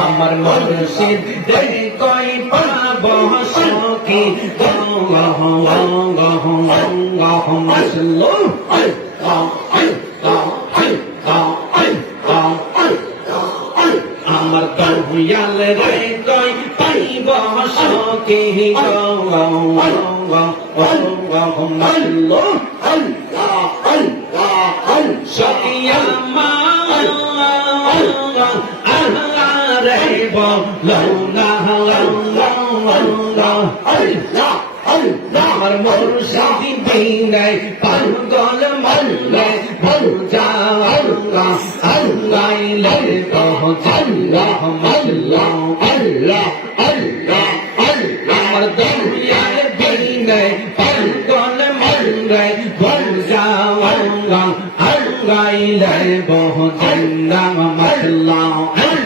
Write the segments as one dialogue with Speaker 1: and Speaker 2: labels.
Speaker 1: আমার দে কই পাব সখী গহ গহ গহ গহ দহিয়াল রে কই পাইব সখী গহ গহ গহ মসলো সখী আমার আহারে বলো না আমার মুর্শিদি বিনাই পাগল মল্লে ভুজা আল্লাহ আল্লাহ কহ জাল্লাহ মাল্লাহ আল্লাহ আল্লাহ আল্লাহ আমার দুনিয়ার বিনাই পাগল মল্লে ভুজা আল্লাহ আল্লাহ মাল্লাহ আল্লাহ আল্লাহ।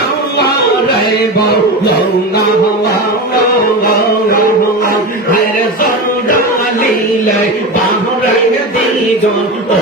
Speaker 1: আমার রে বলো না হরে সন্দালিলে বাহরে দিজন ও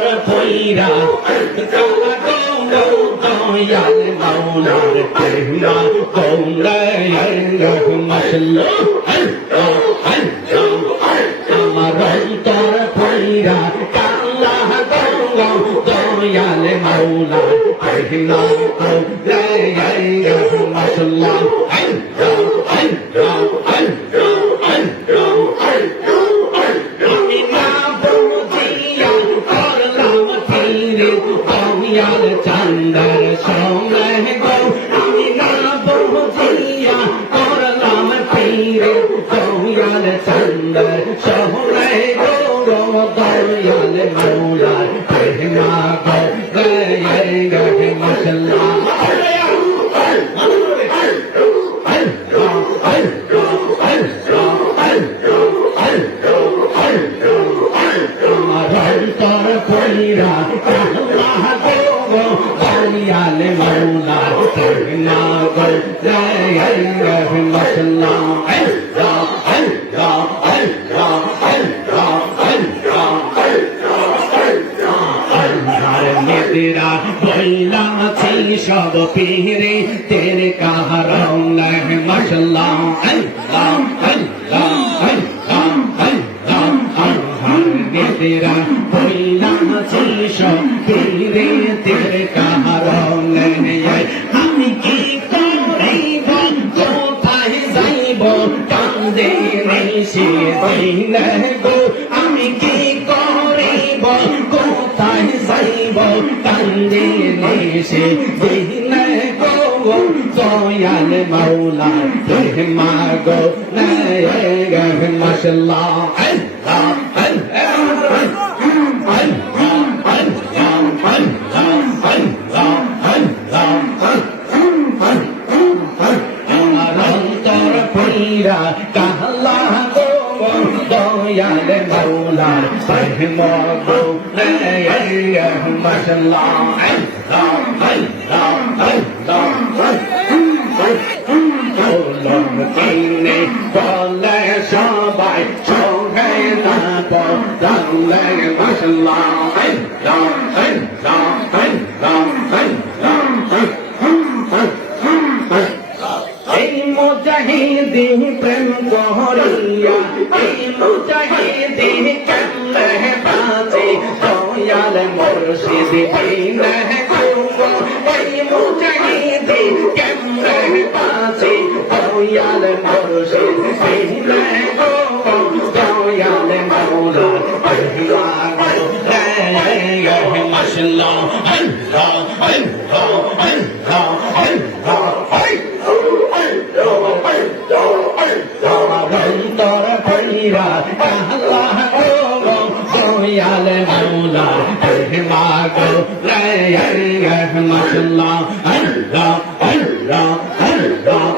Speaker 1: অন্তর পইরা মাওলার প্রেমা গঙ্গায় মশল আমার অন্তর পইরা কালা গঙ্গ দয়াল মাওলার প্রেমা গঙ্গায় মশল দয়াল চান্দার সময় গো গো দয়াল আল্লাহর মেয়েরা বইলাছি সব পীরে তেরে কাহারাও নহ মশলা আল্লাহ আল্লাহ আল্লাহ আল্লাহ আল্লাহর মেয়েরা বইলাছি সব পীরে কান্দে নিশে দিন গো দয়াল মাওলা হে মাগো না মাশাল্লাহ আমার অন্তর পীরা কাহলা গো দয়াল মৌলা প্রেম গো রে মশলা আল্লাহ আল্লাহ আল্লাহ ওলম কিনে বলে সবাই সঙ্গে না বলে মশলা আল্লাহ আল্লাহ আল্লাহ আল্লাহ এই মুজাহিদি প্রেম করিয়া এই মুজাহিদি কালে বাজে দয়াল মুর্শিদ বিন কুব এই মুজাহিদি কালে বাজে দয়াল মুর্শিদ বিন কুব দয়াল মৌলা আল্লাহ মাশাআল্লাহ আল্লাহ আল্লাহ আল্লাহ। পৈরা আল্লাহ গো দয়াল মৌলা রহমা গো রহমতুল্লাহ আল্লাহ আল্লাহ